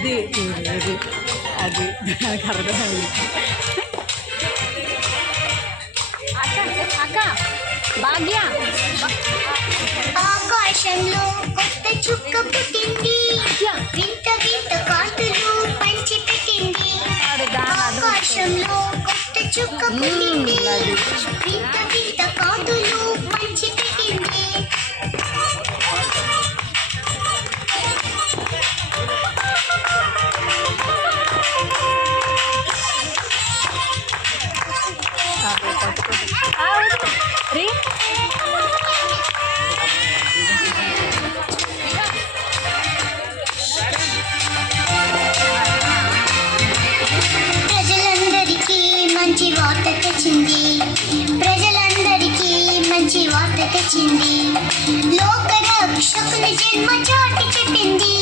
అది అది అది దానికి అర్థమైంది. అక్క భాగ్య ఆకాశంలో కొత్త చుక్క పుట్టింది, వింత వింత కాంతులు పంచి పెట్టింది. ఆకాశంలో కొత్త చుక్క పుట్టింది, వింత వింత కాంతులు పంచి పెట్టింది. ప్రజలందరికీ మంచి వార్త తెచ్చింది, ప్రజలందరికీ మంచి వార్త తెచ్చింది. లోక రక్షకుని జన్మ చాటి చెప్పింది.